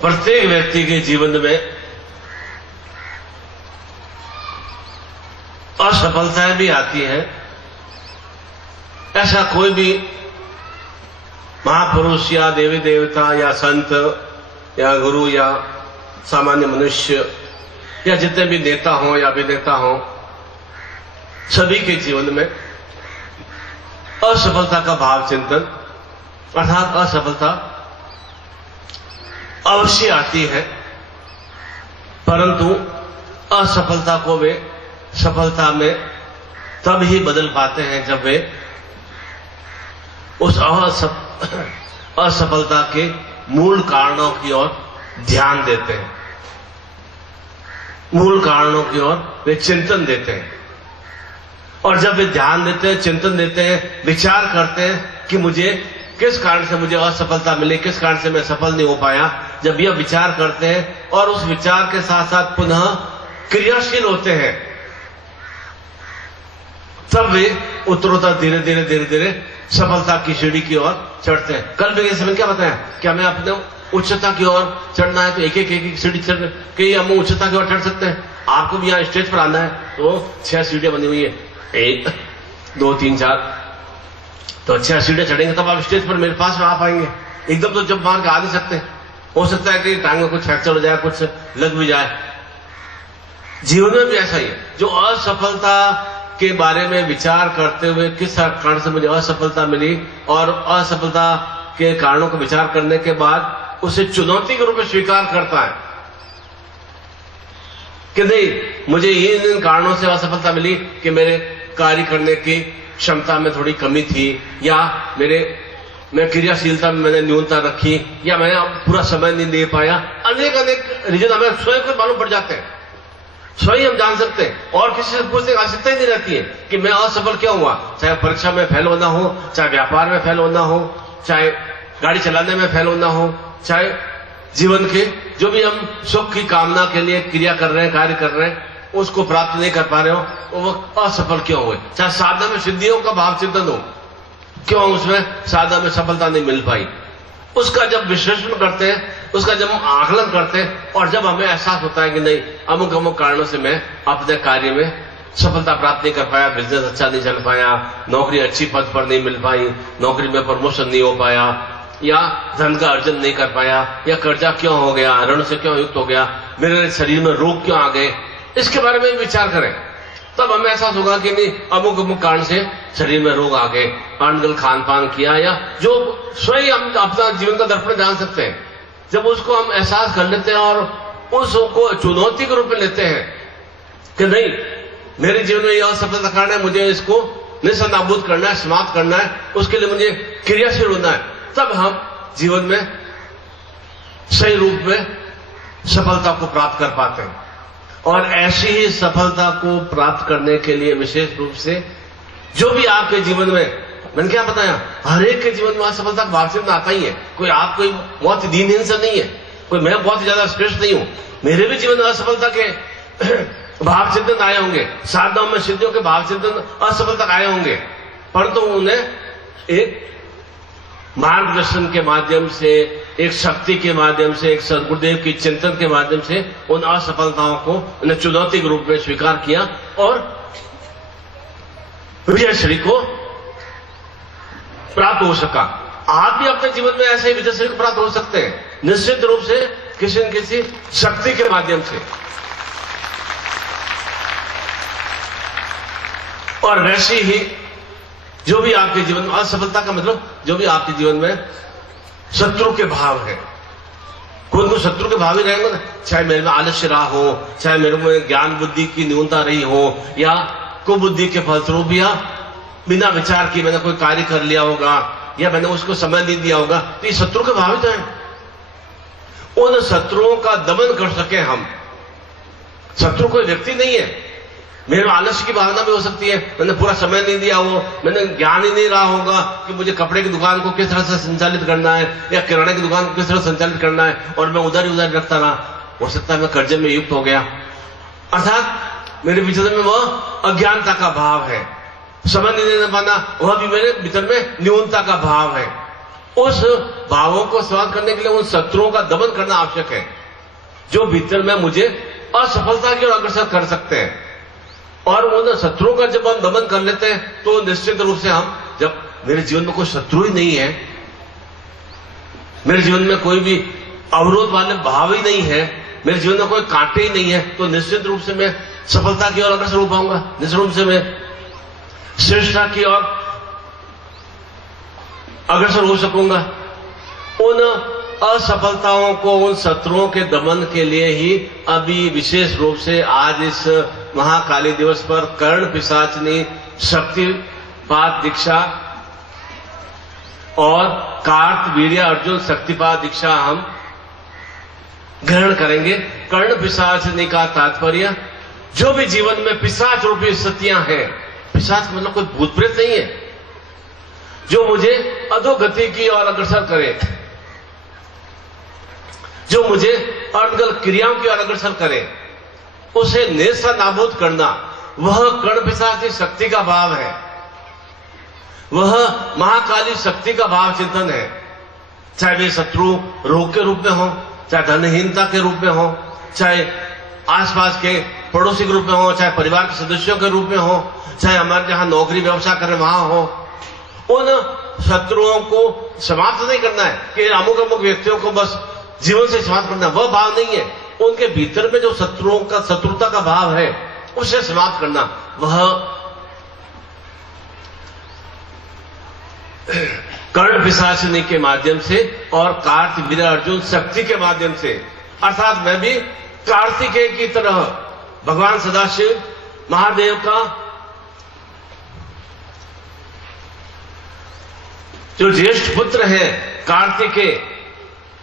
प्रत्येक व्यक्ति के जीवन में असफलताएं भी आती हैं। ऐसा कोई भी महापुरुष या देवी देवता या संत या गुरु या सामान्य मनुष्य या जितने भी नेता हों या अभिनेता हों, सभी के जीवन में असफलता का भाव चिंतन अर्थात असफलता अवश्य आती है, परंतु असफलता को वे सफलता में तब ही बदल पाते हैं जब वे उस असफलता के मूल कारणों की ओर ध्यान देते हैं, मूल कारणों की ओर वे चिंतन देते हैं। और जब वे ध्यान देते हैं, चिंतन देते हैं, विचार करते हैं कि मुझे किस कारण से मुझे असफलता मिली, किस कारण से मैं सफल नहीं हो पाया, जब यह विचार करते हैं और उस विचार के साथ साथ पुनः क्रियाशील होते हैं, तब वे उत्तरोत्तर धीरे धीरे धीरे धीरे सफलता की सीढ़ी की ओर चढ़ते हैं। कल भी समय क्या बताया, क्या मैं अपने उच्चता की ओर चढ़ना है तो एक एक सीढ़ी चढ़ के हम उच्चता की ओर चढ़ सकते हैं। आपको भी यहां स्टेज पर आना है तो 6 सीढ़ियां बनी हुई है, 1 2 3 4, तो 6 सीढ़ियां चढ़ेंगे तब आप स्टेज पर मेरे पास में आ पाएंगे। एकदम तो जब मार के आ नहीं सकते, हो सकता है कि टांग में कुछ फ्रैक्चर हो जाए, कुछ लग भी जाए। जीवन में भी ऐसा ही है, जो असफलता के बारे में विचार करते हुए किस कारण से मुझे असफलता मिली और असफलता के कारणों को विचार करने के बाद उसे चुनौती के रूप में स्वीकार करता है कि नहीं, मुझे इन कारणों से असफलता मिली कि मेरे कार्य करने की क्षमता में थोड़ी कमी थी, या मैं क्रियाशीलता में मैंने न्यूनता रखी, या मैंने पूरा समय नहीं दे पाया। अनेक अनेक रीजन हमें स्वयं को मालूम पड़ जाते हैं, स्वयं हम जान सकते हैं और किसी से पूछने की आवश्यकता ही नहीं रहती है कि मैं असफल क्यों हुआ। चाहे परीक्षा में फेल होना हो, चाहे व्यापार में फेल होना हो, चाहे गाड़ी चलाने में फेल होना हो, चाहे जीवन के जो भी हम सुख की कामना के लिए क्रिया कर रहे हैं, कार्य कर रहे हैं, उसको प्राप्त नहीं कर पा रहे हो, वो असफल क्यों हुए। चाहे साधना में सिद्धियों का भाव चिंतन हो, क्यों उसमें साधना में सफलता नहीं मिल पाई, उसका जब विश्लेषण करते हैं, उसका जब हम आकलन करते हैं और जब हमें एहसास होता है कि नहीं, अमुक अमुक कारणों से मैं अपने कार्य में सफलता प्राप्त नहीं कर पाया, बिजनेस अच्छा नहीं चल पाया, नौकरी अच्छी पद पर नहीं मिल पाई, नौकरी में प्रमोशन नहीं हो पाया, या धन का अर्जन नहीं कर पाया, या कर्जा क्यों हो गया, ऋण से क्यों युक्त हो गया, मेरे शरीर में रोग क्यों आ गए, इसके बारे में विचार करें, तब हमें एहसास होगा कि नहीं, अमुक अमुक कारण से शरीर में रोग आ गए, अनगल खान पान किया, या जो स्वयं हम अपना जीवन का दर्पण जान सकते हैं। जब उसको हम एहसास कर लेते हैं और उसको चुनौती के रूप में लेते हैं कि नहीं, मेरे जीवन में यह असफलता कारण है, मुझे इसको निस्संदेह करना है, समाप्त करना है, उसके लिए मुझे क्रियाशील होना है, तब हम जीवन में सही रूप में सफलता को प्राप्त कर पाते हैं। और ऐसी ही सफलता को प्राप्त करने के लिए विशेष रूप से जो भी आपके जीवन में, मैंने क्या बताया, हर एक के जीवन में असफलता का भाव चिंतन आता ही है। कोई आप कोई बहुत दीनहीन से नहीं है, कोई मैं बहुत ज्यादा श्रेष्ठ नहीं हूं, मेरे भी जीवन में असफलता के भाव चिंतन आए होंगे, साधनाओं में सिद्धियों के भाव चिंतन असफलता आए होंगे, परंतु उन्हें एक मार्गदर्शन के माध्यम से, एक शक्ति के माध्यम से, एक सदगुरुदेव की चिंतन के माध्यम से उन असफलताओं को उन्हें चुनौती के रूप में स्वीकार किया और विजयश्री को प्राप्त हो सका। आप भी अपने जीवन में ऐसे ही विजयश्री को प्राप्त हो सकते हैं, निश्चित रूप से किसी न किसी शक्ति के माध्यम से। और वैसे ही जो भी आपके जीवन में असफलता का मतलब, जो भी आपके जीवन में शत्रु के भाव है, कोई शत्रु के भाव ही रहेंगे ना, चाहे मेरे में आलस्य रहा हो, चाहे मेरे में ज्ञान बुद्धि की न्यूनता रही हो, या कुबुद्धि के फलस्वरूप, या बिना विचार किए मैंने कोई कार्य कर लिया होगा, या मैंने उसको समय नहीं दिया होगा, तो ये शत्रु के भाव ही तो है। उन शत्रुओं का दमन कर सके हम। शत्रु कोई व्यक्ति नहीं है, मेरे आलस्य की भावना भी हो सकती है, मैंने पूरा समय नहीं दिया हो, मैंने ज्ञान ही नहीं रहा होगा कि मुझे कपड़े की दुकान को किस तरह से संचालित करना है, या किराने की दुकान को किस तरह संचालित करना है, और मैं उधर ही उधर रखता रहा, हो सकता है मैं कर्जे में युक्त हो गया। अर्थात मेरे भीतर में वह अज्ञानता का भाव है, समय नहीं देना पाना, वह भी मेरे भीतर में न्यूनता का भाव है। उस भावों को समाप्त करने के लिए उन शत्रुओं का दमन करना आवश्यक है जो भीतर में मुझे असफलता की ओर अग्रसर कर सकते हैं। और उन शत्रुओं का जब हम दमन कर लेते हैं तो निश्चित रूप से हम, जब मेरे जीवन में कोई शत्रु ही नहीं है, मेरे जीवन में कोई भी अवरोध वाले भाव ही नहीं है, मेरे जीवन में कोई कांटे ही नहीं है, तो निश्चित रूप से मैं सफलता की ओर अग्रसर हो पाऊंगा, निश्चित रूप से मैं श्रेष्ठता की ओर अग्रसर हो सकूंगा। उन असफलताओं को, उन शत्रुओं के दमन के लिए ही अभी विशेष रूप से आज इस महाकाली दिवस पर कर्ण पिशाचनी शक्तिपात दीक्षा और कार्तवीर्य अर्जुन शक्तिपात दीक्षा हम ग्रहण करेंगे। कर्ण पिशाचनी का तात्पर्य जो भी जीवन में पिशाच रूपी स्थितियां हैं, पिशाच का मतलब कोई भूत प्रेत नहीं है, जो मुझे अधोगति की ओर अग्रसर करे, जो मुझे अनगल क्रियाओं की ओर अग्रसर करे, उसे नेस्त नाबूद करना, वह कर्ण पिशाची शक्ति का भाव है, वह महाकाली शक्ति का भाव चिंतन है। चाहे वे शत्रु रोग के रूप में हो, चाहे धनहीनता के रूप में हो, चाहे आसपास के पड़ोसी के रूप में हो, चाहे परिवार के सदस्यों के रूप में हो, चाहे हमारे जहां नौकरी व्यवसाय कर रहे वहां हो, उन शत्रुओं को समाप्त नहीं करना है कि अमुक अमुक व्यक्तियों को बस जीवन से समाप्त करना, वह भाव नहीं है। उनके भीतर में जो शत्रुओं का, शत्रुता का भाव है, उसे समाप्त करना, वह कर्ण पिशाचनी के माध्यम से और कार्तवीर्य अर्जुन शक्ति के माध्यम से, अर्थात मैं भी कार्तिकेय की तरह भगवान सदाशिव महादेव का जो ज्येष्ठ पुत्र है कार्तिकेय,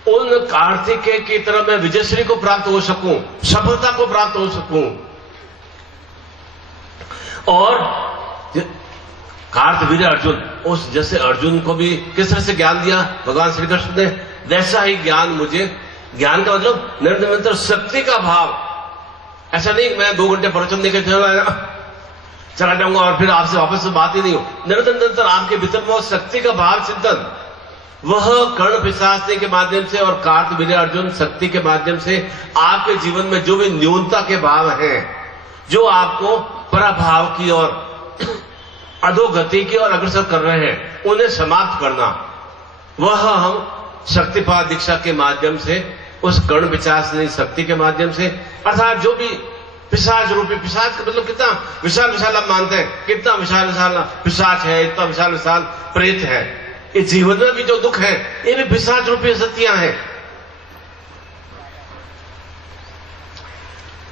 उन कार्तिकेय की तरह मैं विजयश्री को प्राप्त हो सकूं, सफलता को प्राप्त हो सकूं। और कार्तवीर्य अर्जुन, उस जैसे अर्जुन को भी किस तरह से ज्ञान दिया भगवान श्री कृष्ण ने, वैसा ही ज्ञान मुझे, ज्ञान का मतलब निरंतर शक्ति का भाव। ऐसा नहीं मैं 2 घंटे प्रवचन देकर चला जाऊंगा और फिर आपसे वापस से बात ही नहीं हो, निरंतर आपके भीतर में शक्ति का भाव चिंतन, वह कर्ण पिशाचनी के माध्यम से और कार्तवीर्य अर्जुन शक्ति के माध्यम से आपके जीवन में जो भी न्यूनता के भाव हैं, जो आपको पराभाव की और अधोगति की ओर अग्रसर कर रहे हैं, उन्हें समाप्त करना, वह हम शक्तिपात दीक्षा के माध्यम से, उस कर्ण पिशाचनी शक्ति के माध्यम से, अर्थात जो भी पिशाच रूपी, पिशाच का मतलब कितना विशाल विशाल आप मानते हैं, कितना विशाल विशाल पिशाच है, इतना विशाल विशाल प्रेत है, इस जीवन में भी जो दुख है ये भी पिशाच रूपी शक्तियां हैं।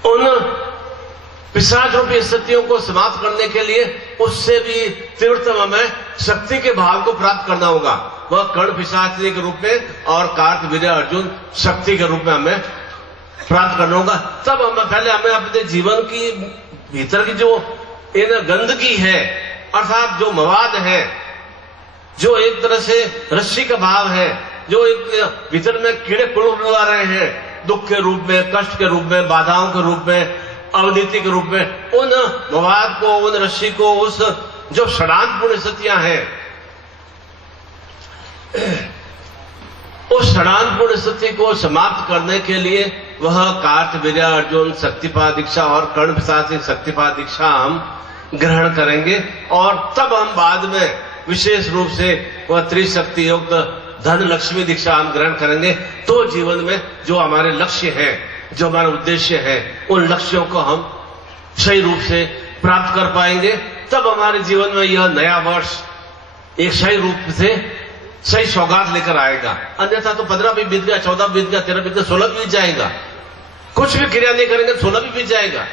उन पिशाच रूपी स्थितियों को समाप्त करने के लिए उससे भी तीव्रतम हमें शक्ति के भाव को प्राप्त करना होगा, वह कर्ण पिशाचनी के रूप में और कार्तवीर्य अर्जुन शक्ति के रूप में हमें प्राप्त करना होगा। तब हमें पहले हमें अपने जीवन की भीतर की जो इन गंदगी है, अर्थात जो मवाद है, जो एक तरह से रस्सी का भाव है, जो एक भीतर में कीड़े कुलवा रहे हैं, दुख के रूप में, कष्ट के रूप में, बाधाओं के रूप में, अवनीति के रूप में, उन मवाद को, उन रस्सी को, उस जो षडांतपूर्ण स्थितियां हैं, उस षडांतपूर्ण स्थिति को समाप्त करने के लिए वह कार्तवीर्य अर्जुन शक्तिपात दीक्षा और कर्ण पिशाचनी शक्तिपात दीक्षा हम ग्रहण करेंगे। और तब हम बाद में विशेष रूप से वह त्रिशक्ति युक्त धन लक्ष्मी दीक्षा हम ग्रहण करेंगे। तो जीवन में जो हमारे लक्ष्य हैं, जो हमारा उद्देश्य है, उन लक्ष्यों को हम सही रूप से प्राप्त कर पाएंगे। तब हमारे जीवन में यह नया वर्ष एक सही रूप से सही सौगात लेकर आएगा। अन्यथा तो 15 भी बीत गया, 14 बीत गया, 13 बीत गया, 16 बीत जाएगा, कुछ भी क्रिया नहीं करेंगे 16 भी बीत जाएगा।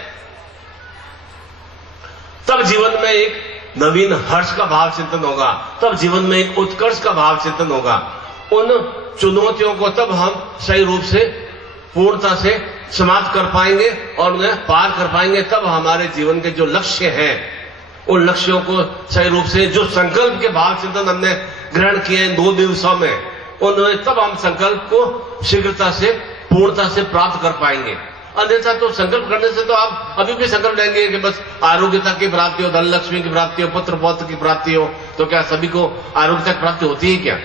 तब जीवन में एक नवीन हर्ष का भाव चिंतन होगा, तब जीवन में एक उत्कर्ष का भाव चिंतन होगा। उन चुनौतियों को तब हम सही रूप से पूर्णता से समाप्त कर पाएंगे और उन्हें पार कर पाएंगे। तब हमारे जीवन के जो लक्ष्य हैं, उन लक्ष्यों को सही रूप से, जो संकल्प के भाव चिंतन हमने ग्रहण किए 2 दिवसों में, उन्हें तब हम संकल्प को शीघ्रता से, पूर्णता से प्राप्त कर पाएंगे। अन्यथा तो संकल्प करने से तो आप अभी भी संकल्प लेंगे कि बस आरोग्यता की प्राप्ति हो, धन लक्ष्मी की प्राप्ति हो, पुत्र पौत्र की प्राप्ति हो, तो क्या सभी को आरोग्यता की प्राप्ति होती है क्या?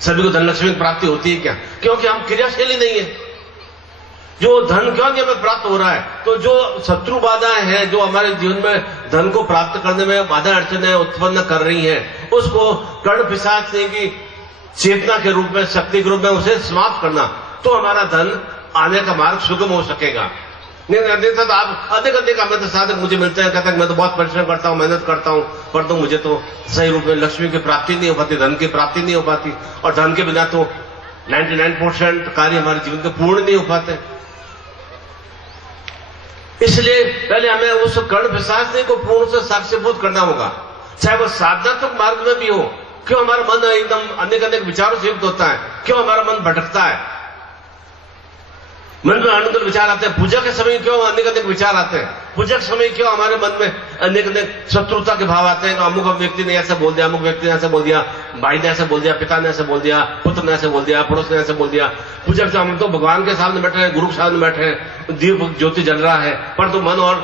सभी को धन लक्ष्मी की प्राप्ति होती है क्या? क्योंकि हम क्रियाशील ही नहीं है। जो धन क्यों नहीं हमें प्राप्त हो रहा है? तो जो शत्रु बाधाएं हैं जो हमारे जीवन में धन को प्राप्त करने में बाधा अड़चने उत्पन्न कर रही हैं, उसको कर्ण पिशाच की चेतना के रूप में, शक्ति के रूप में उसे समाप्त करना, तो हमारा धन आने का मार्ग सुगम हो सकेगा। नहीं तो आप अधिक हमें तो साधक मुझे मिलते हैं, कहते हैं मैं तो बहुत परिश्रम करता हूं, मेहनत करता हूं, पर तो मुझे तो सही रूप में लक्ष्मी की प्राप्ति नहीं हो पाती, धन की प्राप्ति नहीं हो पाती, और धन के बिना तो 99% कार्य हमारे जीवन के पूर्ण नहीं हो पाते। इसलिए पहले हमें उस कर्ण पिशाच को पूर्ण से साक्षीभूत करना होगा, चाहे वो साधनात्मक मार्ग में भी हो। क्यों हमारा मन एकदम अनेक विचारों से युक्त होता है? क्यों हमारा मन भटकता है? मन में अनेक विचार आते हैं। पूजा के समय क्यों अनेक विचार आते हैं? पूजा के समय क्यों हमारे मन में अनेक शत्रुता के भाव आते हैं? अमुक व्यक्ति ने ऐसा बोल दिया, अमुक व्यक्ति ने ऐसा बोल दिया, भाई ने ऐसा बोल दिया, पिता ने ऐसा बोल दिया, पुत्र ने ऐसा बोल दिया, पड़ोस ने ऐसा बोल दिया। पूजा के हम तो भगवान के सामने बैठे हैं, गुरु के सामने बैठे हैं, दीप ज्योति जल रहा है, पर तो मन और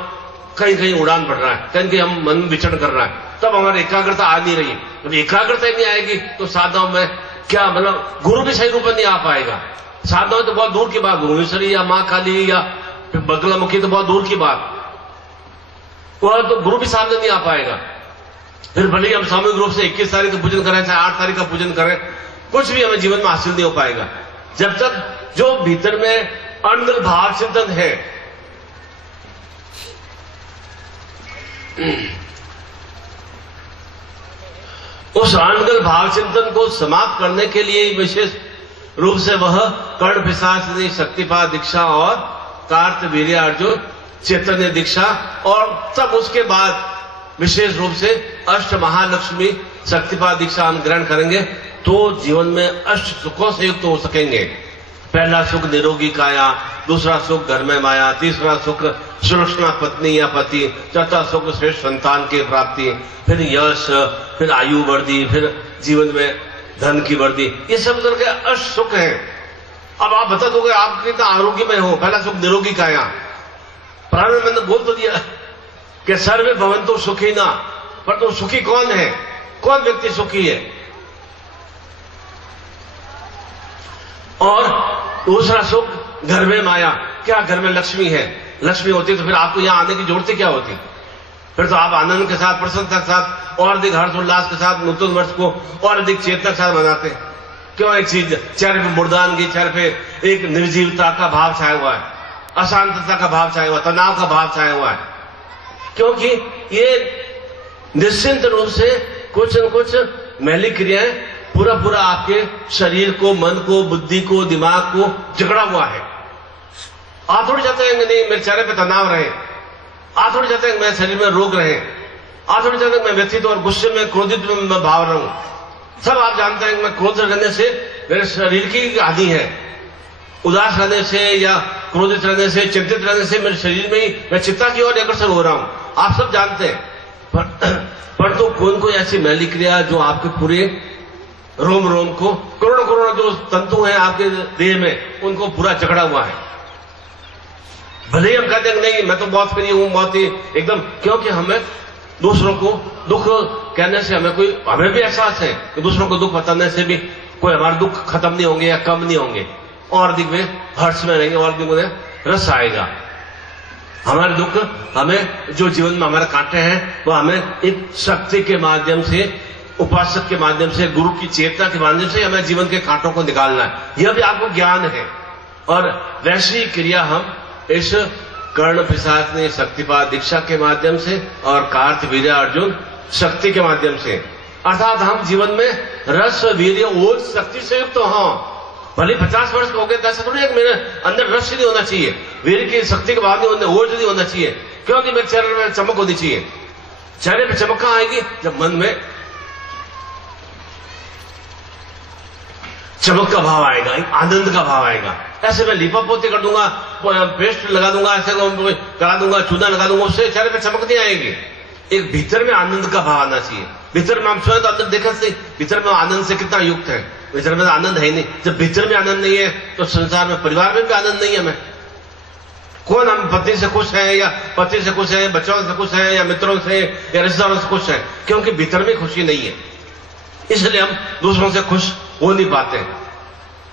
कहीं उड़ान पड़ रहा है, कहीं हम मन विचरण कर रहा है, तब हमारी एकाग्रता आ नहीं रही। जब एकाग्रता नहीं आएगी तो साधनाओं में क्या मतलब गुरु भी सही रूप में नहीं आ पाएगा। साधनाओं तो बहुत दूर की बात, भुवनेश्वरी या मां काली या बगलामुखी तो बहुत दूर की बात, वह तो गुरु भी सामने नहीं आ पाएगा। फिर भले ही हम सामूहिक रूप से 21 तारीख का पूजन करें, चाहे 8 तारीख का पूजन करें, कुछ भी हमें जीवन में हासिल नहीं हो पाएगा जब तक जो भीतर में अंदर भाव चिंतन है, उस आनंद भाव चिंतन को समाप्त करने के लिए विशेष रूप से वह कर्ण पिशाच शक्तिपात दीक्षा और कार्तवीर्य अर्जुन चैतन्य दीक्षा, और तब उसके बाद विशेष रूप से अष्ट महालक्ष्मी शक्तिपात दीक्षा हम ग्रहण करेंगे तो जीवन में अष्ट सुखों से युक्त हो सकेंगे। पहला सुख निरोगी काया, दूसरा सुख घर में माया, तीसरा सुख सुलक्षणा पत्नी या पति, चौथा सुख श्रेष्ठ संतान की प्राप्ति, फिर यश, फिर आयु वृद्धि, फिर जीवन में धन की वृद्धि। ये सब तरह के अष्ट सुख हैं। अब आप बता दोगे आप कितना आरोग्य में हो। पहला सुख निरोगी काया, प्राण मैंने बोल तो दिया कि सर्वे भवन्तु सुखी ना, पर तो सुखी कौन है? कौन व्यक्ति सुखी है? और दूसरा सुख घर में माया, क्या घर में लक्ष्मी है? लक्ष्मी होती तो फिर आपको यहां आने की जरूरत क्या होती? फिर तो आप आनंद के साथ, प्रसन्नता के साथ और अधिक हर्ष उल्लास के साथ नूतन वर्ष को और अधिक चेतना के साथ मनाते। क्यों? एक चीज चेहरे पे मुर्दानगी, चेहरे पे एक निर्जीवता का भाव छाया हुआ है, अशांतता का भाव छाया हुआ, तनाव का भाव छाया हुआ है, क्योंकि ये निश्चिंत रूप से कुछ न कुछ मैली क्रियाएं पूरा आपके शरीर को, मन को, बुद्धि को, दिमाग को जकड़ा हुआ है। आप थोड़ी चाहते हैं नहीं मेरे चेहरे पे तनाव रहे, आप थोड़ी चाहते हैं मेरे शरीर में रोग रहे, आप थोड़ी चाहते हैं मैं व्यथित और गुस्से में, क्रोधित में मैं भाव रहूं। सब आप जानते हैं कि मैं क्रोध रहने से मेरे शरीर की हानि है, उदास रहने से या क्रोधित रहने से, चिंतित रहने से मेरे शरीर में ही मैं चिंता की ओर अग्रसर हो रहा हूं। आप सब जानते हैं, पर तो कोई ऐसी मैली क्रिया जो आपके पूरे रोम रोम को, करोड़ों जो तंतु हैं आपके देह में, उनको पूरा जकड़ा हुआ है। भले ही हम कहते हैं नहीं मैं तो बहुत फ्री हूं, बहुत ही एकदम, क्योंकि हमें दूसरों को दुख कहने से हमें भी एहसास है कि दूसरों को दुख बताने से भी कोई हमारे दुख खत्म नहीं होंगे या कम नहीं होंगे, और अधिक में हर्ष में रहेंगे, और अधिक में रस आएगा। हमारे दुख, हमें जो जीवन में हमारे कांटे हैं वो हमें एक शक्ति के माध्यम से, उपासक के माध्यम से, गुरु की चेतना के माध्यम से हमें जीवन के कांटों को निकालना है। यह भी आपको ज्ञान है। और वैसी क्रिया हम इस कर्ण पिशाच ने शक्तिपात दीक्षा के माध्यम से और कार्तवीर्य अर्जुन शक्ति के माध्यम से, अर्थात हम जीवन में रस, वीर्य, ओज, शक्ति से युक्त हों। भले 50 वर्ष हो गए तो ऐसा थोड़ी है कि मेरे अंदर रस नहीं होना चाहिए, वीर की शक्ति के भाव नहीं होना, ओज नहीं होना चाहिए, क्योंकि मेरे चेहरे में चमक होनी चाहिए। चेहरे पे चमक कहां आएगी? जब मन में चमक का भाव आएगा, आनंद का भाव आएगा। ऐसे मैं लीपा पोती कर दूंगा, पेस्ट लगा दूंगा, ऐसे करा दूंगा, चूना लगा दूंगा, उससे चेहरे पे चमक नहीं आएगी। एक भीतर में आनंद का भाव आना चाहिए। भीतर में हम स्वयं तो अंदर देखा से भीतर में आनंद से कितना युक्त है, भीतर में आनंद है ही नहीं। जब भीतर में आनंद नहीं है तो संसार में, परिवार में भी आनंद नहीं है। हमें कौन, हम पत्नी से खुश हैं या पति से खुश हैं, बच्चों से खुश हैं या मित्रों से या रिश्तेदारों से खुश हैं? क्योंकि भीतर में खुशी नहीं है, इसलिए हम दूसरों से खुश हो नहीं पाते,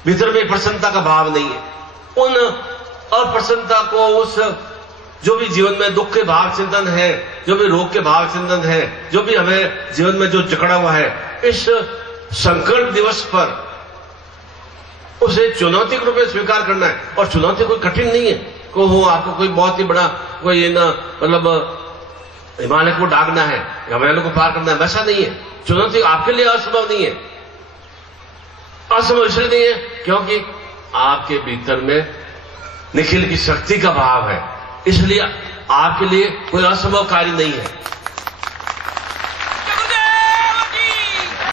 भीतर में प्रसन्नता का भाव नहीं है। उन अप्रसन्नता को, उस जो भी जीवन में दुख के भाव चिंतन है, जो भी रोग के भाव चिंतन है, जो भी हमें जीवन में जो जकड़ा हुआ है, इस संकट दिवस पर उसे चुनौती के रूप में स्वीकार करना है। और चुनौती कोई कठिन नहीं है, को हो आपको कोई बहुत ही बड़ा कोई ना मतलब हिमालय को डागना है, हिमालय को पार करना है, वैसा नहीं है। चुनौती आपके लिए असंभव नहीं है। असंभव इसलिए नहीं है क्योंकि आपके भीतर में निखिल की शक्ति का भाव है, इसलिए आपके लिए कोई असंभव कार्य नहीं है।